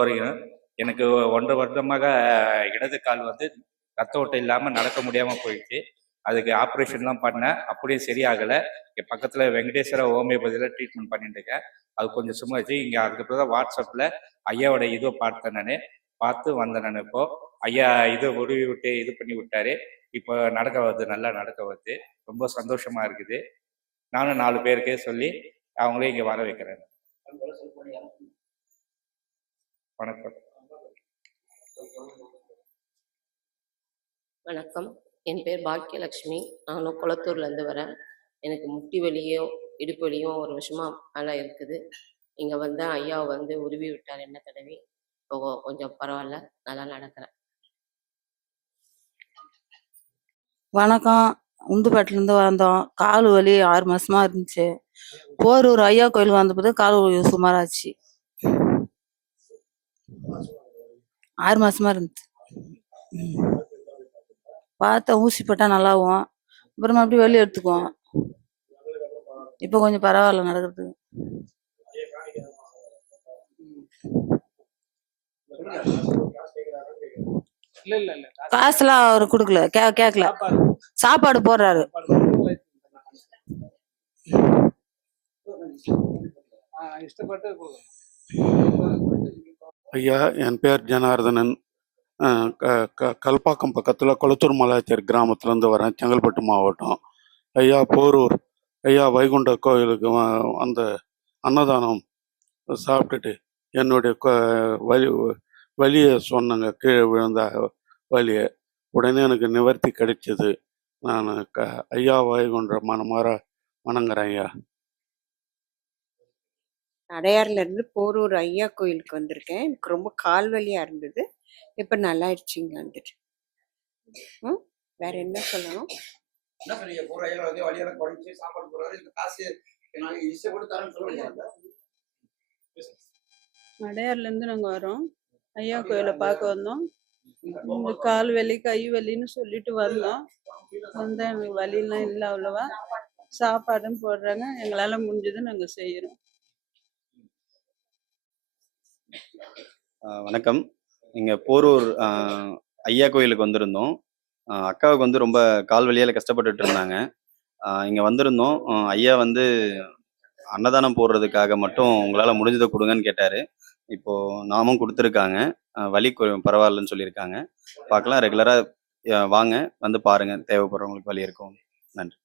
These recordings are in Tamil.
வரையும் எனக்கு ஒன்றரை வருடமாக இடது கால் வந்து ரத்த ஓட்டம் இல்லாமல் நடக்க முடியாமல் போயிடுச்சு. அதுக்கு ஆப்ரேஷன்லாம் பண்ணேன். அப்படியே சரியாகலை. இங்கே பக்கத்தில் வெங்கடேஸ்வர ஹோமியோபதியில் ட்ரீட்மெண்ட் பண்ணிட்டு இருக்கேன். அது கொஞ்சம் சும்மாச்சு இங்கே அதுக்கப்புறம் தான் வாட்ஸ்அப்பில் ஐயாவோட இதை பார்த்தேன் நான். பார்த்து வந்தேன் நான் இப்போ. ஐயா இதை உருவி விட்டு இது பண்ணி விட்டாரு. இப்போ நடக்க வருது. நல்லா நடக்க வருது. ரொம்ப சந்தோஷமாக இருக்குது. நானும் நாலு பேருக்கே சொல்லி அவங்களே இங்கே வர வைக்கிறேன். வணக்கம். வணக்கம். என் பேர் பாக்கியலட்சுமி நானும் குளத்தூர்லேருந்து வரேன். எனக்கு முட்டி வலியோ இடுப்பு வலியோ ஒரு வருஷமா நல்லா இருக்குது. இங்கே வந்து ஐயா வந்து உருவி விட்டார் என்ன தடவி. இப்போ கொஞ்சம் பரவாயில்ல நல்லா நடக்கிறேன். வணக்கம். உந்துப்பேட்டிலேருந்து வந்தோம். கால் வலி ஆறு மாசமா இருந்துச்சு. போரூர் ஐயா கோயில் வந்தபோது கால் வலி சுமாராச்சு. ஆறு மாசமா இருந்துச்சு. பார்த்தா பார்த்தேன் ஊசி போட்டால் நல்லாவும். அப்புறமா அப்படி வெளியே எடுத்துக்குவோம். இப்போ கொஞ்சம் பரவாயில்ல நடக்கிறதுக்கு காசுலாம் அவர் கொடுக்கல. கே கேட்கல சாப்பாடு போடுறாரு. இஷ்டப்பட்டு ஐயா என் பேர் ஜனார்தனன். க- க- கல்பாக்கம் பக்கத்தில் கொளத்தூர் மலாச்சேரி கிராமத்துலேருந்து வரேன் செங்கல்பட்டு மாவட்டம். ஐயா போரூர். ஐயா வைகுண்ட கோயிலுக்கு வ- அந்த அன்னதானம் சாப்பிட்டுட்டு என்னுடைய வலி வலியை சொன்னாங்க கீழே விழுந்த வலியை உடனே எனக்கு நிவர்த்தி கிடைச்சது. நான் க ஐயா வைகுண்ட மனமாற வணங்குறேன் ஐயா. அடையாறுல இருந்து போரூர் ஐயா கோயிலுக்கு வந்திருக்கேன். எனக்கு ரொம்ப கால் வலியா இருந்தது. இப்ப நல்லா ஆயிடுச்சுங்க வந்துட்டு. ம் வேற என்ன சொல்லணும்? என்ன பண்ணீங்க போற ஐயா வந்து வழியெல்லாம் குறைஞ்சி சாப்பாடு போறாரு இந்த காசு நாங்க இசை கூட தரேன்னு சொல்ல முடியாது. அடையாறுல இருந்து நாங்க வரோம். ஐயா கோயிலை பார்க்க வந்தோம். இந்த கால் வலி கை வலின்னு சொல்லிட்டு வந்தோம். வந்தா எனக்கு வலிலாம் இல்லை அவ்வளவா. சாப்பாடும் போடுறாங்க. எங்களால முடிஞ்சதை நாங்க செய்யறோம் வணக்கம். இங்கே போரூர் ஐயா கோயிலுக்கு வந்திருந்தோம். அக்காவுக்கு வந்து ரொம்ப கால் வலியால் கஷ்டப்பட்டுட்டு இருந்தாங்க. இங்கே வந்திருந்தோம். ஐயா வந்து அன்னதானம் போடுறதுக்காக மட்டும் உங்களால் முடிஞ்சதை கொடுங்கன்னு கேட்டார். இப்போது நாமும் கொடுத்துருக்காங்க. வழி வலி பரவாயில்லன்னு சொல்லியிருக்காங்க. பார்க்கலாம். ரெகுலராக வாங்க. வந்து பாருங்கள் தேவைப்படுறவங்களுக்கு வழி இருக்கும். நன்றி.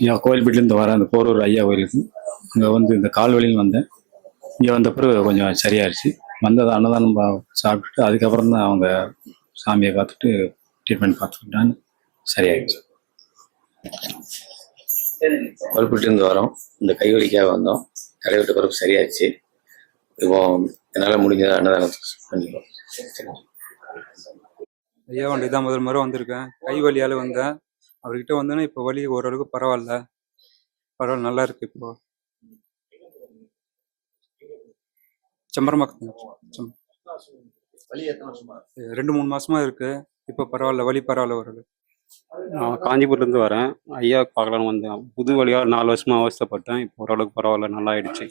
கோயில் கோயில்பேட்டிலேருந்து வரேன் அந்த போரூர் ஐயா கோயிலுக்கு. அங்கே வந்து இந்த கால் வலின்னு வந்தேன். இங்கே வந்த பிறகு கொஞ்சம் சரியாயிருச்சு வந்தது அன்னதானம் பா- சாப்பிட்டுட்டு அதுக்கப்புறம் தான் அவங்க சாமியை பார்த்துட்டு ட்ரீட்மெண்ட் பார்த்துக்கிட்டான்னு சரியாயிடுச்சு. கோல்பட்டிலேருந்து வரோம். இந்த கை வலிக்காக வந்தோம். தலைவிட்ட பிறகு சரியாச்சு இப்போ என்னால் முடிஞ்சதை அன்னதானம் பண்ணிடுவோம் ஐயா வண்டி தான் முதல் முறை வந்திருக்கேன். கை வலியால் வந்தேன். அவர்கிட்ட வந்தேன்னா இப்போ வலி ஓரளவுக்கு பரவாயில்ல. பரவாயில்ல நல்லா இருக்கு இப்போ. செம்பரமாக்கம் செம் வழி எத்தனை வருஷமா? ரெண்டு மூணு மாசமா இருக்கு. இப்போ பரவாயில்ல வலி பரவாயில்ல ஓரளவு நான் காஞ்சிபுரத்துலேருந்து வரேன். ஐயா பார்க்கலான்னு வந்தேன். புது வழியாக நாலு வருஷமாக அவஸ்தைப்பட்டேன். இப்போ ஓரளவுக்கு பரவாயில்ல நல்லா ஆயிடுச்சு.